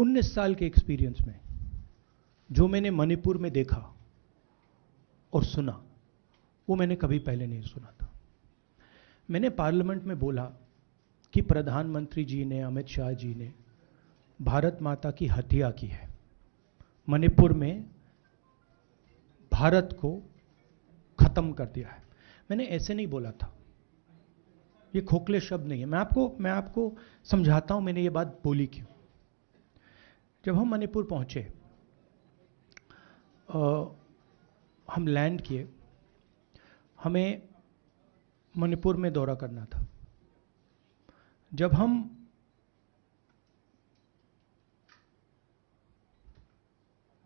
19 साल के एक्सपीरियंस में जो मैंने मणिपुर में देखा और सुना, वो मैंने कभी पहले नहीं सुना था। मैंने पार्लियामेंट में बोला कि प्रधानमंत्री जी ने, अमित शाह जी ने भारत माता की हत्या की है, मणिपुर में भारत को खत्म कर दिया है। मैंने ऐसे नहीं बोला था, ये खोखले शब्द नहीं है। मैं आपको समझाता हूं मैंने ये बात बोली क्यों। जब हम मणिपुर पहुंचे, हम लैंड किए, हमें मणिपुर में दौरा करना था। जब हम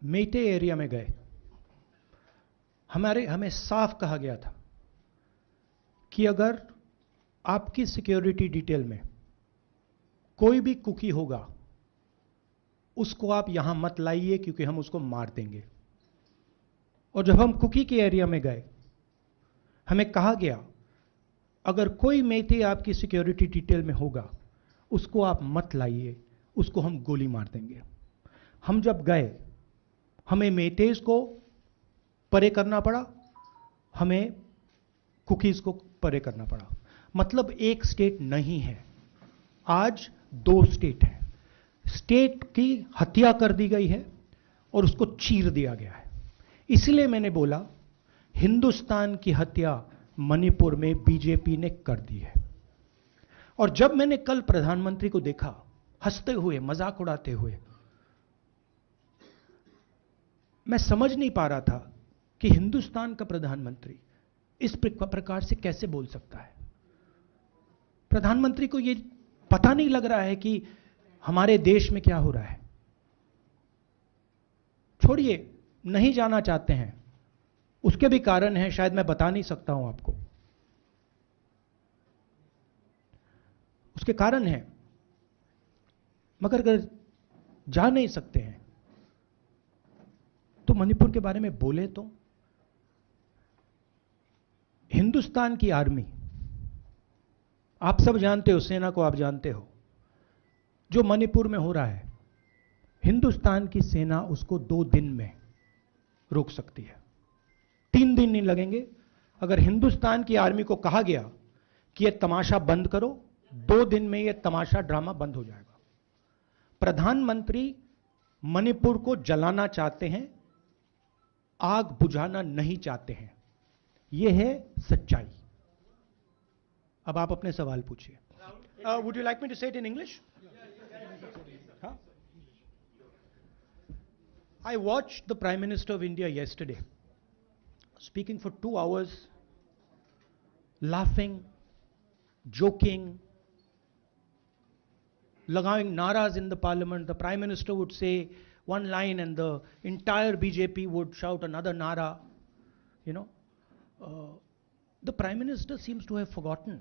मेटे एरिया में गए, हमें साफ कहा गया था कि अगर आपकी सिक्योरिटी डिटेल में कोई भी कुकी होगा, उसको आप यहां मत लाइए क्योंकि हम उसको मार देंगे। और जब हम कुकी के एरिया में गए, हमें कहा गया अगर कोई मेथे आपकी सिक्योरिटी डिटेल में होगा, उसको आप मत लाइए, उसको हम गोली मार देंगे। हम जब गए, हमें मेथेस को परे करना पड़ा, हमें कुकीज को परे करना पड़ा। मतलब एक स्टेट नहीं है, आज दो स्टेट है। स्टेट की हत्या कर दी गई है और उसको चीर दिया गया है। इसलिए मैंने बोला हिंदुस्तान की हत्या मणिपुर में बीजेपी ने कर दी है। और जब मैंने कल प्रधानमंत्री को देखा हंसते हुए, मजाक उड़ाते हुए, मैं समझ नहीं पा रहा था कि हिंदुस्तान का प्रधानमंत्री इस प्रकार से कैसे बोल सकता है। प्रधानमंत्री को यह पता नहीं लग रहा है कि हमारे देश में क्या हो रहा है। छोड़िए, नहीं जाना चाहते हैं, उसके भी कारण हैं, शायद मैं बता नहीं सकता हूं आपको, उसके कारण हैं। मगर अगर जा नहीं सकते हैं तो मणिपुर के बारे में बोले तो। हिंदुस्तान की आर्मी, आप सब जानते हो, सेना को आप जानते हो, जो मणिपुर में हो रहा है, हिंदुस्तान की सेना उसको 2 दिन में रोक सकती है, 3 दिन नहीं लगेंगे। अगर हिंदुस्तान की आर्मी को कहा गया कि यह तमाशा बंद करो, 2 दिन में यह तमाशा, ड्रामा बंद हो जाएगा। प्रधानमंत्री मणिपुर को जलाना चाहते हैं, आग बुझाना नहीं चाहते हैं। यह है सच्चाई। अब आप अपने सवाल पूछिए। Would you like me to say it in English? I watched the Prime Minister of India yesterday speaking for 2 hours, laughing, joking, लगाing naras in the parliament. The Prime Minister would say one line and the entire BJP would shout another nara. You know, the Prime Minister seems to have forgotten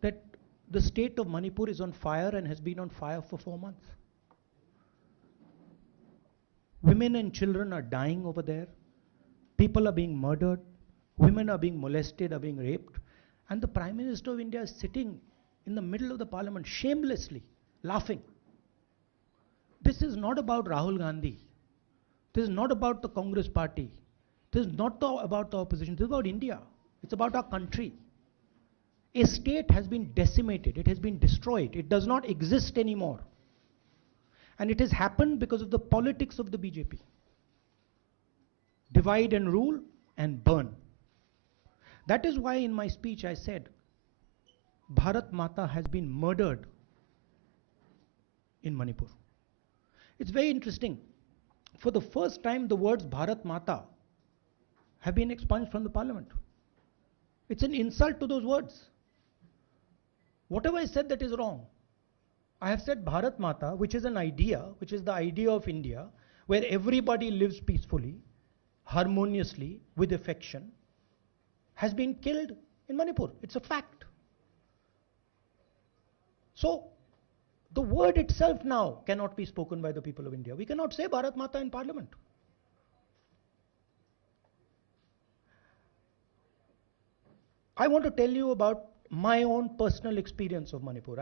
that the state of Manipur is on fire and has been on fire for 4 months. Women and children are dying over there. People are being murdered. Women are being molested, are being raped. And the Prime Minister of India is sitting in the middle of the parliament, shamelessly laughing. This is not about Rahul Gandhi. This is not about the Congress party. This is not about the opposition. This is about India. It's about our country. A state has been decimated. It has been destroyed. It does not exist anymore. And it has happened because of the politics of the BJP. Divide and rule and burn. That is why in my speech I said, Bharat Mata has been murdered in Manipur. It's very interesting. For the first time, the words Bharat Mata have been expunged from the parliament. It's an insult to those words. Whatever I said that is wrong. I have said Bharat Mata, which is an idea, which is the idea of India, where everybody lives peacefully, harmoniously, with affection, has been killed in Manipur. It's a fact. So, the word itself now cannot be spoken by the people of India. We cannot say Bharat Mata in parliament. I want to tell you about my own personal experience of Manipur.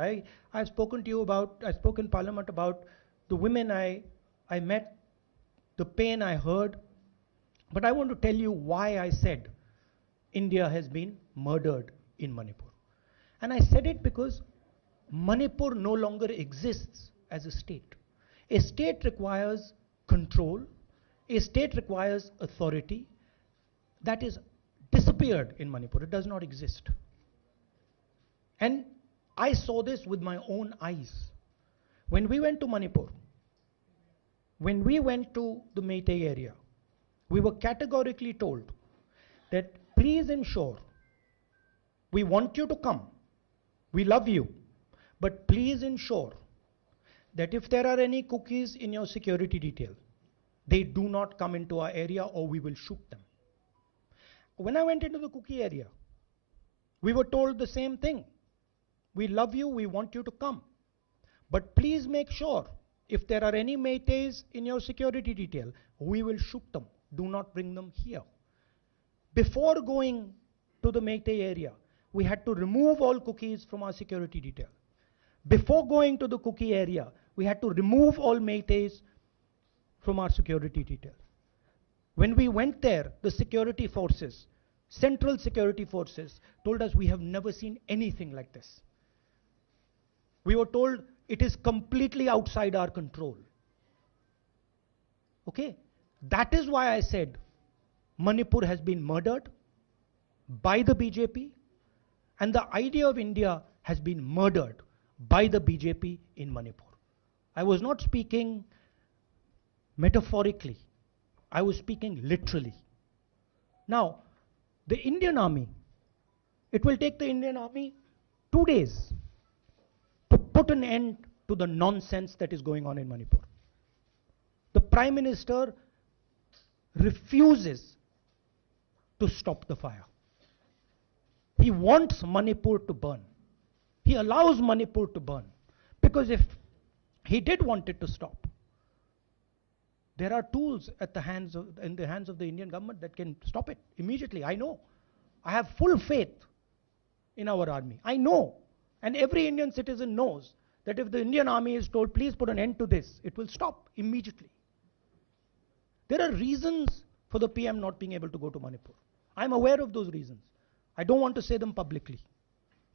I've spoken to you about, I spoke in parliament about the women I met, the pain I heard. But I want to tell you why I said India has been murdered in Manipur. And I said it because Manipur no longer exists as a state. A state requires control, a state requires authority. That is disappeared in Manipur. It does not exist. And I saw this with my own eyes. When we went to Manipur, when we went to the Meitei area, we were categorically told that please ensure, we want you to come, we love you, but please ensure that if there are any cookies in your security detail, they do not come into our area or we will shoot them. When I went into the cookie area, we were told the same thing. We love you, we want you to come. But please make sure, if there are any Meiteis in your security detail, we will shoot them. Do not bring them here. Before going to the Meitei area, we had to remove all cookies from our security detail. Before going to the cookie area, we had to remove all Meiteis from our security detail. When we went there, the security forces, central security forces, told us we have never seen anything like this. We were told it is completely outside our control. Okay? That is why I said Manipur has been murdered by the BJP, and the idea of India has been murdered by the BJP in Manipur. I was not speaking metaphorically. I was speaking literally. Now, the Indian army, it will take the Indian army 2 days to put an end to the nonsense that is going on in Manipur. The Prime Minister refuses to stop the fire. He wants Manipur to burn. He allows Manipur to burn. Because if he did want it to stop, there are tools in the hands of the Indian government that can stop it immediately. I know. I have full faith in our army. I know. And every Indian citizen knows that if the Indian army is told, please put an end to this, it will stop immediately. There are reasons for the PM not being able to go to Manipur. I'm aware of those reasons. I don't want to say them publicly.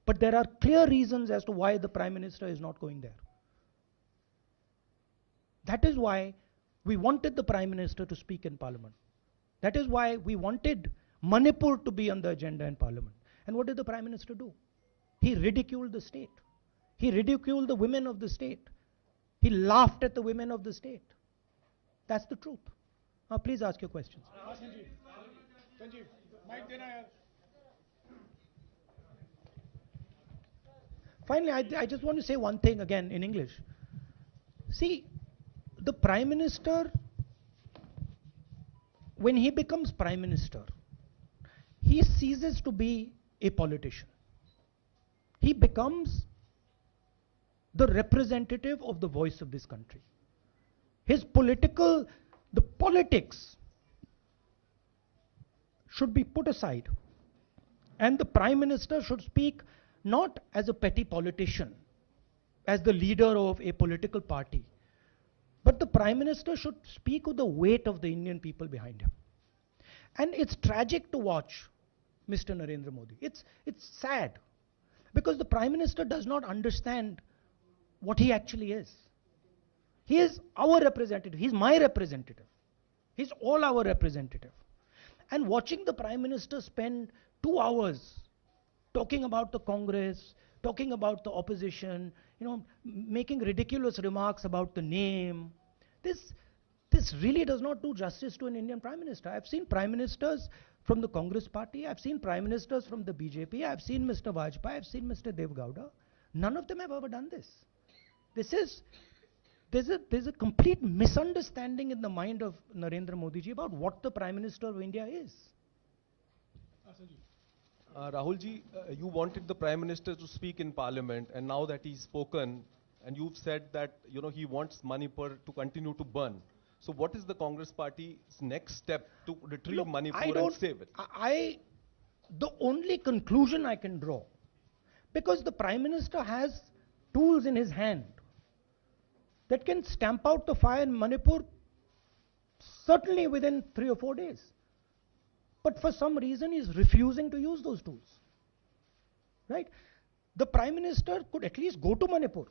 But there are clear reasons as to why the Prime Minister is not going there. That is why we wanted the Prime Minister to speak in Parliament. That is why we wanted Manipur to be on the agenda in Parliament. And what did the Prime Minister do? He ridiculed the state. He ridiculed the women of the state. He laughed at the women of the state. That's the truth. Now please ask your questions. Finally, I just want to say one thing again in English. See, the Prime Minister, when he becomes Prime Minister, he ceases to be a politician. He becomes the representative of the voice of this country. The politics should be put aside, and the Prime Minister should speak not as a petty politician, as the leader of a political party, but the Prime Minister should speak with the weight of the Indian people behind him. And it's tragic to watch Mr. Narendra Modi. It's sad, because the Prime Minister does not understand what he actually is. He is our representative. He's my representative. He's all our representative. And watching the Prime Minister spend 2 hours talking about the Congress, talking about the opposition, making ridiculous remarks about the name, this really does not do justice to an Indian Prime Minister. I've seen Prime Ministers from the Congress party, I've seen Prime Ministers from the BJP, I've seen Mr. Vajpayee, I've seen Mr. Dev Gowda. None of them have ever done this. There's a complete misunderstanding in the mind of Narendra Modi ji about what the Prime Minister of India is. Rahul ji, you wanted the Prime Minister to speak in Parliament, and now that he's spoken, and you've said that he wants Manipur to continue to burn. So what is the Congress Party's next step to retrieve Manipur and save it? The only conclusion I can draw, because the Prime Minister has tools in his hand that can stamp out the fire in Manipur certainly within 3 or 4 days. But for some reason, he's refusing to use those tools. Right? The Prime Minister could at least go to Manipur,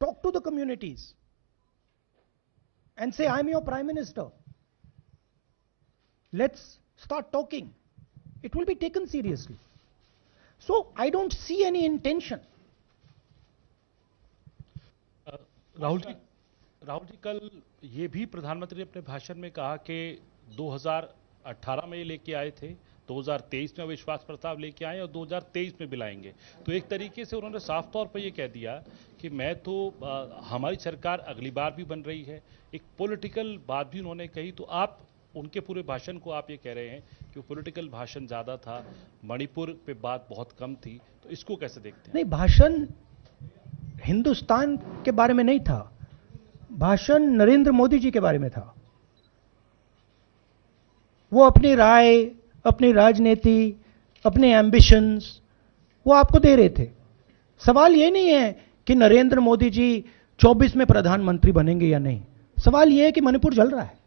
talk to the communities, and say, I'm your Prime Minister. Let's start talking. It will be taken seriously. So I don't see any intention. Rahul ji कल ये भी प्रधानमंत्री ने अपने भाषण में कहा कि 2018 में ये लेके आए थे, 2023 में विश्वास प्रस्ताव लेके आए और 2023 में भी लाएंगे। तो एक तरीके से उन्होंने साफ तौर पर ये कह दिया कि मैं तो हमारी सरकार अगली बार भी बन रही है। एक पॉलिटिकल बात भी उन्होंने कही। तो आप उनके पूरे भाषण को आप ये कह रहे हैं कि वो पॉलिटिकल भाषण ज़्यादा था, मणिपुर पे बात बहुत कम थी, तो इसको कैसे देखते हैं? नहीं, भाषण हिंदुस्तान के बारे में नहीं था, भाषण नरेंद्र मोदी जी के बारे में था। वो अपनी राय, अपनी राजनीति, अपने एम्बिशंस वो आपको दे रहे थे। सवाल ये नहीं है कि नरेंद्र मोदी जी 24 में प्रधानमंत्री बनेंगे या नहीं। सवाल ये है कि मणिपुर जल रहा है,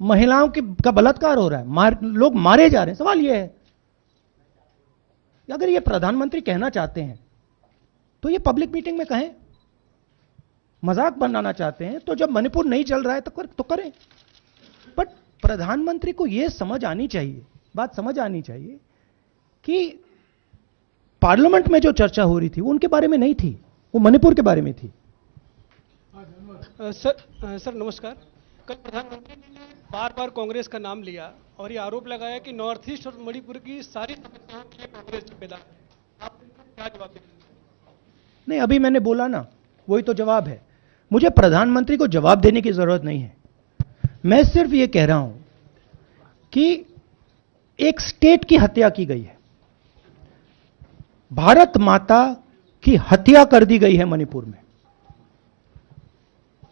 महिलाओं का बलात्कार हो रहा है, लोग मारे जा रहे हैं। सवाल ये है, अगर ये प्रधानमंत्री कहना चाहते हैं तो ये पब्लिक मीटिंग में कहें। मजाक बनाना चाहते हैं तो जब मणिपुर नहीं चल रहा है तो करें। बट प्रधानमंत्री को यह समझ आनी चाहिए, बात समझ आनी चाहिए कि पार्लियामेंट में जो चर्चा हो रही थी वो उनके बारे में नहीं थी, वो मणिपुर के बारे में थी। सर नमस्कार। कल प्रधानमंत्री ने बार बार कांग्रेस का नाम लिया और ये आरोप लगाया कि नॉर्थ ईस्ट और मणिपुर की सारी समस्याओं के लिए कांग्रेस जिम्मेदार है। आप इनको क्या जवाब देंगे? नहीं, अभी मैंने बोला ना, वही तो जवाब है। मुझे प्रधानमंत्री को जवाब देने की जरूरत नहीं है। मैं सिर्फ ये कह रहा हूं कि एक स्टेट की हत्या की गई है, भारत माता की हत्या कर दी गई है मणिपुर में।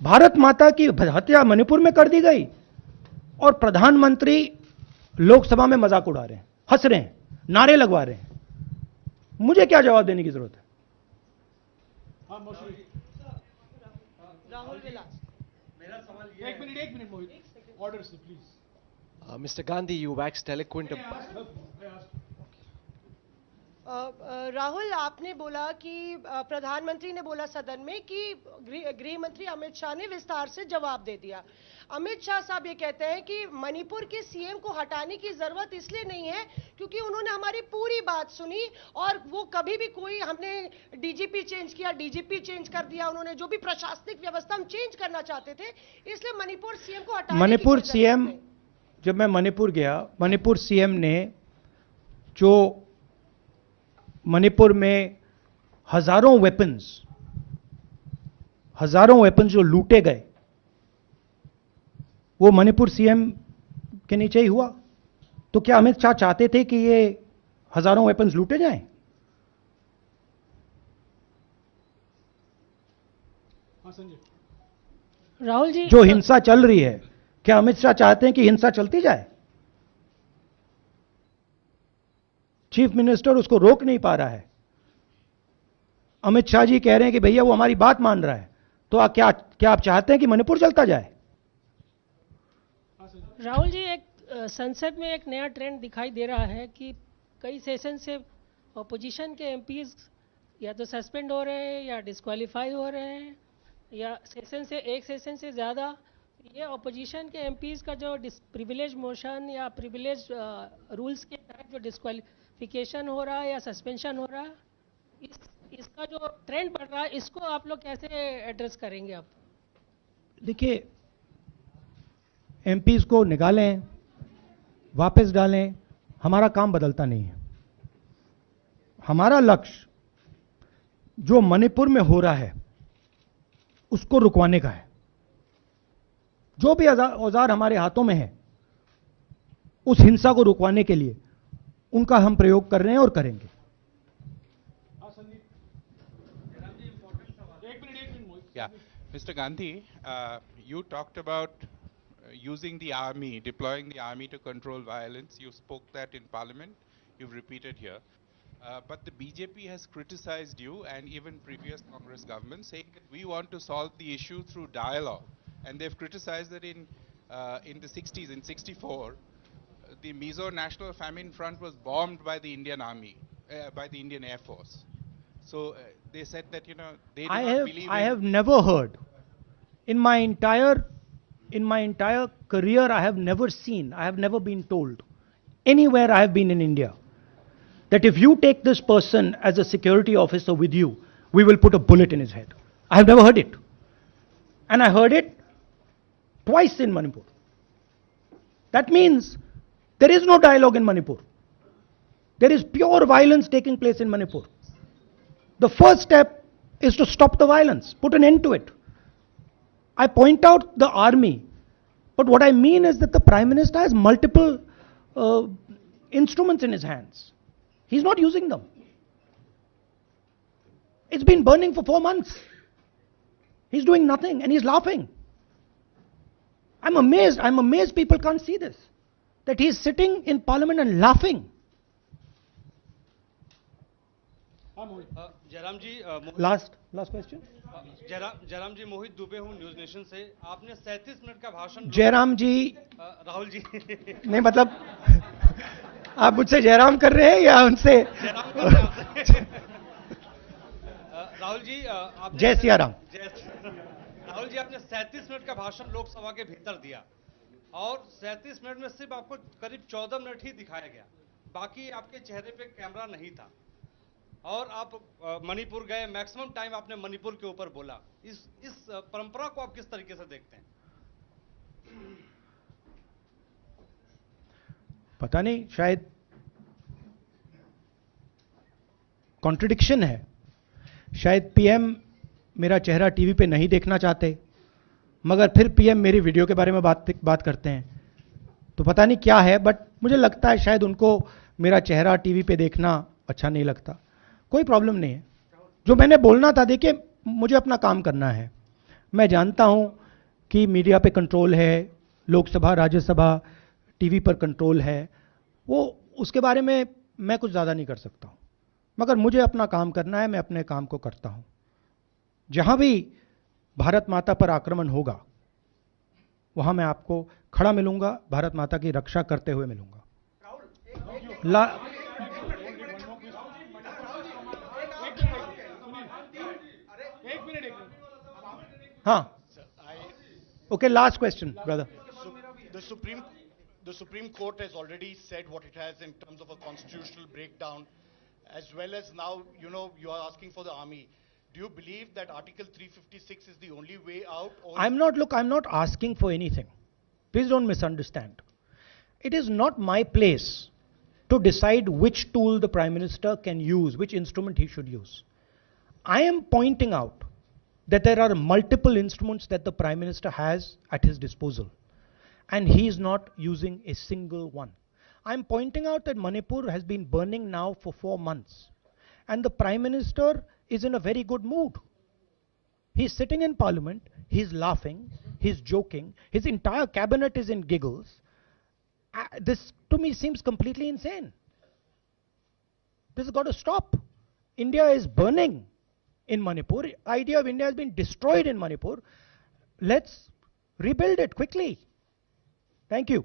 भारत माता की हत्या मणिपुर में कर दी गई और प्रधानमंत्री लोकसभा में मजाक उड़ा रहे हैं, हंस रहे हैं, नारे लगवा रहे हैं। मुझे क्या जवाब देने की जरूरत है? राहुल विलास, मेरा सवाल ये एक मिनट मोहित, ऑर्डर से please. Mr. Gandhi, you waxed eloquent. Rahul, आपने बोला कि प्रधानमंत्री ने बोला सदन में कि गृह मंत्री अमित शाह ने विस्तार से जवाब दे दिया। अमित शाह साहब ये कहते हैं कि मणिपुर के सीएम को हटाने की जरूरत इसलिए नहीं है क्योंकि उन्होंने हमारी पूरी बात सुनी और वो कभी भी कोई, हमने डीजीपी चेंज किया, डीजीपी चेंज कर दिया, उन्होंने जो भी प्रशासनिक व्यवस्था हम चेंज करना चाहते थे, इसलिए मणिपुर सीएम को हटाने मणिपुर सीएम, जब मैं मणिपुर गया, मणिपुर सीएम ने जो मणिपुर में हजारों वेपन्स जो लूटे गए, वो मणिपुर सीएम के नीचे ही हुआ। तो क्या अमित शाह चाहते थे कि ये हजारों वेपन्स लूटे जाएं? राहुल जी, जो हिंसा चल रही है, क्या अमित शाह चाहते हैं कि हिंसा चलती जाए? चीफ मिनिस्टर उसको रोक नहीं पा रहा है। अमित शाह जी कह रहे हैं कि भैया वो हमारी बात मान रहा है, तो क्या आप चाहते हैं कि मणिपुर चलता जाए? राहुल जी, एक संसद में एक नया ट्रेंड दिखाई दे रहा है कि कई सेशन से ऑपोजिशन के एमपीज या तो सस्पेंड हो रहे हैं या डिस्क्वालीफाई हो रहे हैं, या एक सेशन से ज़्यादा ये ऑपोजिशन के एमपीज का जो प्रिविलेज मोशन या प्रिविलेज रूल्स के तहत जो डिस्क्वालिफिकेशन हो रहा है या सस्पेंशन हो रहा है, इसका जो ट्रेंड बढ़ रहा है, इसको आप लोग कैसे एड्रेस करेंगे? आप देखिए, एमपीज को निकालें, वापस डालें, हमारा काम बदलता नहीं है। हमारा लक्ष्य जो मणिपुर में हो रहा है उसको रुकवाने का है। जो भी औजार हमारे हाथों में है उस हिंसा को रुकवाने के लिए उनका हम प्रयोग कर रहे हैं और करेंगे। Yeah, Mr. Gandhi, you talked about using the army, deploying the army to control violence. You spoke that in Parliament. You've repeated here. But the BJP has criticized you and even previous Congress governments, saying that we want to solve the issue through dialogue. And they've criticized that in the 60s, in 64, the Mizo National Famine Front was bombed by the Indian Army, by the Indian Air Force. So they said that, you know, they do not believe I in... have never heard in my entire career, I have never been told anywhere I have been in India that if you take this person as a security officer with you, we will put a bullet in his head. I have never heard it. And I heard it twice in Manipur. That means there is no dialogue in Manipur. There is pure violence taking place in Manipur. The first step is to stop the violence, put an end to it. I point out the army, but what I mean is that the Prime Minister has multiple instruments in his hands. He's not using them. It's been burning for 4 months. He's doing nothing and he's laughing. I'm amazed people can't see this. That he's sitting in parliament and laughing. Jairam ji Last question. Jairam जी मोहित दुबे हूँ news nation से आपने 37 minute का भाषण जयराम जी राहुल जी नहीं मतलब आप मुझसे जयराम कर रहे हैं या उनसे राहुल जी जय सिया राम राहुल जी आपने 37 मिनट का भाषण लोकसभा के भीतर दिया और 37 मिनट में सिर्फ आपको करीब 14 मिनट ही दिखाया गया, बाकी आपके चेहरे पे कैमरा नहीं था और आप मणिपुर गए, मैक्सिमम टाइम आपने मणिपुर के ऊपर बोला। इस परंपरा को आप किस तरीके से देखते हैं? पता नहीं, शायद कॉन्ट्रडिक्शन है। शायद पीएम मेरा चेहरा टीवी पे नहीं देखना चाहते, मगर फिर पीएम मेरी वीडियो के बारे में बात करते हैं, तो पता नहीं क्या है, बट मुझे लगता है शायद उनको मेरा चेहरा टीवी पे देखना अच्छा नहीं लगता। कोई प्रॉब्लम नहीं है। जो मैंने बोलना था, देखिए मुझे अपना काम करना है। मैं जानता हूं कि मीडिया पे कंट्रोल है, लोकसभा राज्यसभा टीवी पर कंट्रोल है, वो उसके बारे में मैं कुछ ज़्यादा नहीं कर सकता हूं, मगर मुझे अपना काम करना है, मैं अपने काम को करता हूं। जहां भी भारत माता पर आक्रमण होगा वहां मैं आपको खड़ा मिलूंगा, भारत माता की रक्षा करते हुए मिलूंगा। हाँ, okay, last question, brother. The Supreme Court has already said what it has in terms of a constitutional breakdown, as well as now, you are asking for the army. Do you believe that Article 356 is the only way out? Or I'm not asking for anything. Please don't misunderstand. It is not my place to decide which tool the Prime Minister can use, which instrument he should use. I am pointing out that there are multiple instruments that the Prime Minister has at his disposal, and he is not using a single one. I'm pointing out that Manipur has been burning now for 4 months, and the Prime Minister is in a very good mood. He's sitting in parliament, he's laughing, he's joking, his entire cabinet is in giggles. This to me seems completely insane. This has got to stop. India is burning in Manipur. The idea of India has been destroyed in Manipur. Let's rebuild it quickly. Thank you.